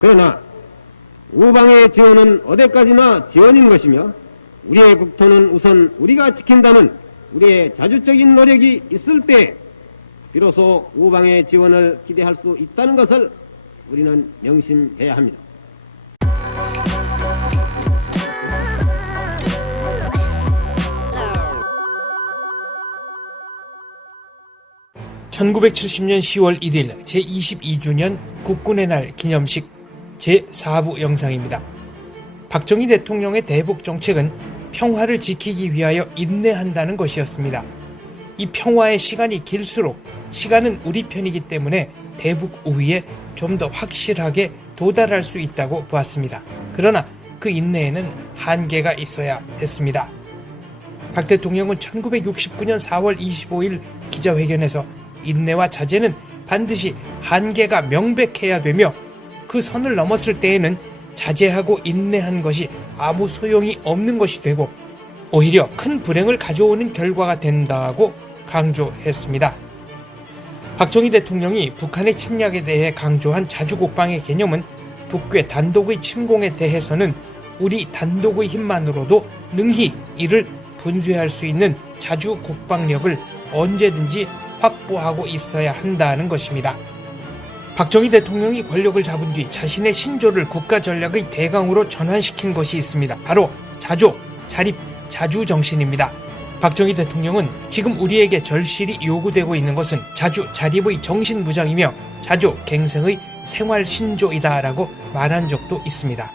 그러나 우방의 지원은 어디까지나 지원인 것이며 우리의 국토는 우선 우리가 지킨다는 우리의 자주적인 노력이 있을 때 비로소 우방의 지원을 기대할 수 있다는 것을 우리는 명심해야 합니다. 1970년 10월 1일 제22주년 국군의 날 기념식 제4부 영상입니다. 박정희 대통령의 대북 정책은 평화를 지키기 위하여 인내한다는 것이었습니다. 이 평화의 시간이 길수록 시간은 우리 편이기 때문에 대북 우위에 좀 더 확실하게 도달할 수 있다고 보았습니다. 그러나 그 인내에는 한계가 있어야 했습니다. 박 대통령은 1969년 4월 25일 기자회견에서 인내와 자제는 반드시 한계가 명백해야 되며 그 선을 넘었을 때에는 자제하고 인내한 것이 아무 소용이 없는 것이 되고 오히려 큰 불행을 가져오는 결과가 된다고 강조했습니다. 박정희 대통령이 북한의 침략에 대해 강조한 자주국방의 개념은 북괴 단독의 침공에 대해서는 우리 단독의 힘만으로도 능히 이를 분쇄할 수 있는 자주국방력을 언제든지 확보하고 있어야 한다는 것입니다. 박정희 대통령이 권력을 잡은 뒤 자신의 신조를 국가 전략의 대강으로 전환시킨 것이 있습니다. 바로 자조, 자립, 자주 정신입니다. 박정희 대통령은 지금 우리에게 절실히 요구되고 있는 것은 자주 자립의 정신 무장이며 자조 갱생의 생활 신조이다라고 말한 적도 있습니다.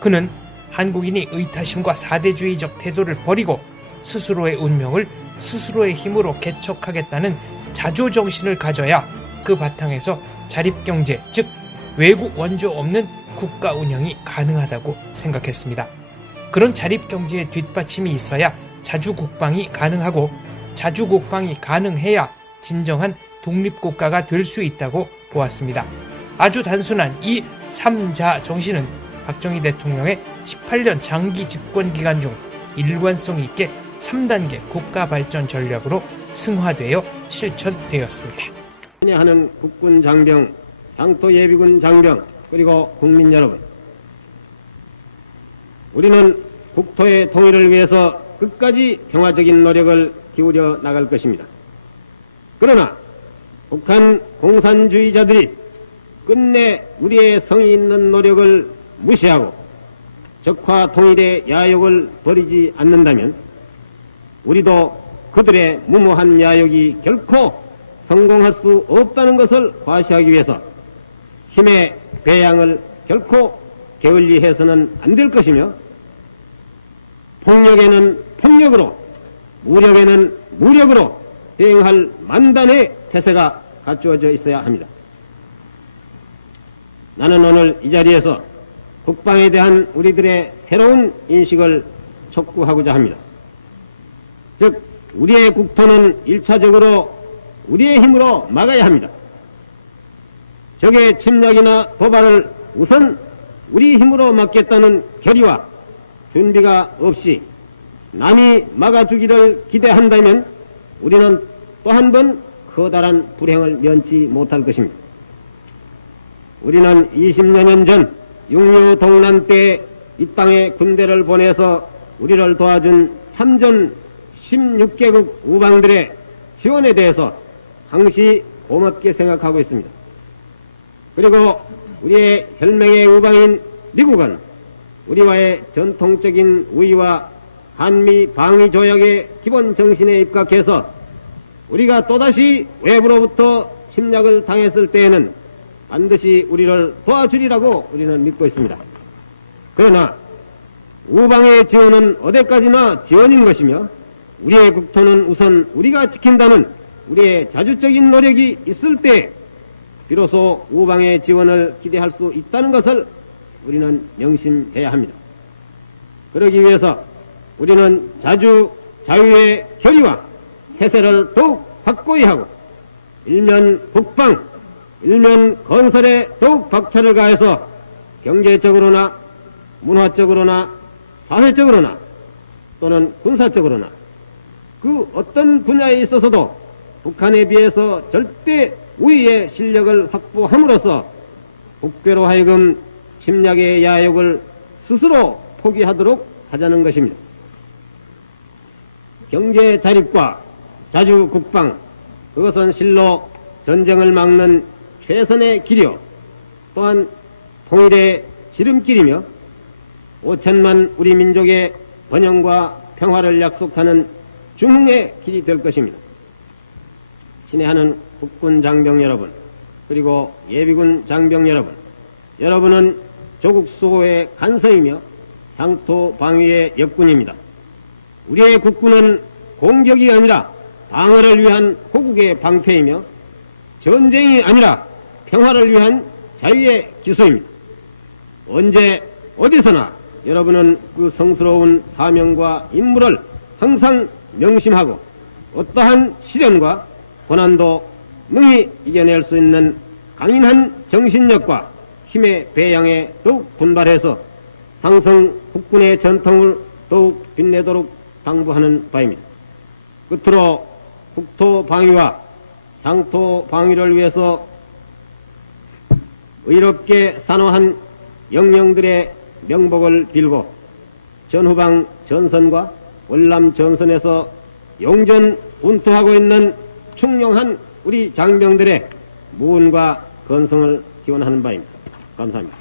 그는 한국인이 의타심과 사대주의적 태도를 버리고 스스로의 운명을 스스로의 힘으로 개척하겠다는 자조 정신을 가져야 그 바탕에서 자립 경제, 즉 외국 원조 없는 국가 운영이 가능하다고 생각했습니다. 그런 자립 경제의 뒷받침이 있어야 자주 국방이 가능하고 자주 국방이 가능해야 진정한 독립국가가 될 수 있다고 보았습니다. 아주 단순한 이 3자 정신은 박정희 대통령의 18년 장기 집권 기간 중 일관성 있게 3단계 국가 발전 전략으로 승화되어 실천되었습니다. 하는 국군 장병, 향토 예비군 장병, 그리고 국민 여러분. 우리는 국토의 통일을 위해서 끝까지 평화적인 노력을 기울여 나갈 것입니다. 그러나 북한 공산주의자들이 끝내 우리의 성의 있는 노력을 무시하고 적화 통일의 야욕을 버리지 않는다면 우리도 그들의 무모한 야욕이 결코 성공할 수 없다는 것을 과시하기 위해서 힘의 배양을 결코 게을리해서는 안 될 것이며 폭력에는 폭력으로 무력에는 무력으로 대응할 만단의 태세가 갖추어져 있어야 합니다. 나는 오늘 이 자리에서 국방에 대한 우리들의 새로운 인식을 촉구하고자 합니다. 즉, 우리의 국토는 일차적으로 우리의 힘으로 막아야 합니다. 적의 침략이나 도발을 우선 우리 힘으로 막겠다는 결의와 준비가 없이 남이 막아주기를 기대한다면 우리는 또 한 번 커다란 불행을 면치 못할 것입니다. 우리는 20여년 전 육류 동란 때 이 땅에 군대를 보내서 우리를 도와준 참전 16개국 우방들의 지원에 대해서 항시 고맙게 생각하고 있습니다. 그리고 우리의 혈맹의 우방인 미국은 우리와의 전통적인 우위와 한미 방위 조약의 기본 정신에 입각해서 우리가 또다시 외부로부터 침략을 당했을 때에는 반드시 우리를 도와주리라고 우리는 믿고 있습니다. 그러나 우방의 지원은 어디까지나 지원인 것이며 우리의 국토는 우선 우리가 지킨다는 우리의 자주적인 노력이 있을 때 비로소 우방의 지원을 기대할 수 있다는 것을 우리는 명심해야 합니다. 그러기 위해서 우리는 자주 자유의 결의와 태세를 더욱 확고히 하고 일면 북방, 일면 건설에 더욱 박차를 가해서 경제적으로나 문화적으로나 사회적으로나 또는 군사적으로나 그 어떤 분야에 있어서도 북한에 비해서 절대 우위의 실력을 확보함으로써 북배로 하여금 침략의 야욕을 스스로 포기하도록 하자는 것입니다. 경제 자립과 자주 국방 그것은 실로 전쟁을 막는 최선의 길이요 또한 통일의 지름길이며 5천만 우리 민족의 번영과 평화를 약속하는 중흥의 길이 될 것입니다. 친애하는 국군 장병 여러분 그리고 예비군 장병 여러분 여러분은 조국 수호의 간성이며 향토 방위의 역군입니다. 우리의 국군은 공격이 아니라 방어를 위한 호국의 방패이며 전쟁이 아니라 평화를 위한 자유의 기소입니다. 언제 어디서나 여러분은 그 성스러운 사명과 임무를 항상 명심하고 어떠한 시련과 고난도 능히 이겨낼 수 있는 강인한 정신력과 힘의 배양에 더욱 분발해서 상성 국군의 전통을 더욱 빛내도록 당부하는 바입니다. 끝으로 국토 방위와 향토 방위를 위해서 의롭게 산호한 영령들의 명복을 빌고 전후방 전선과 월남 전선에서 용전 운투하고 있는 총용한 우리 장병들의 무언과 건성을 기원하는 바입니다. 감사합니다.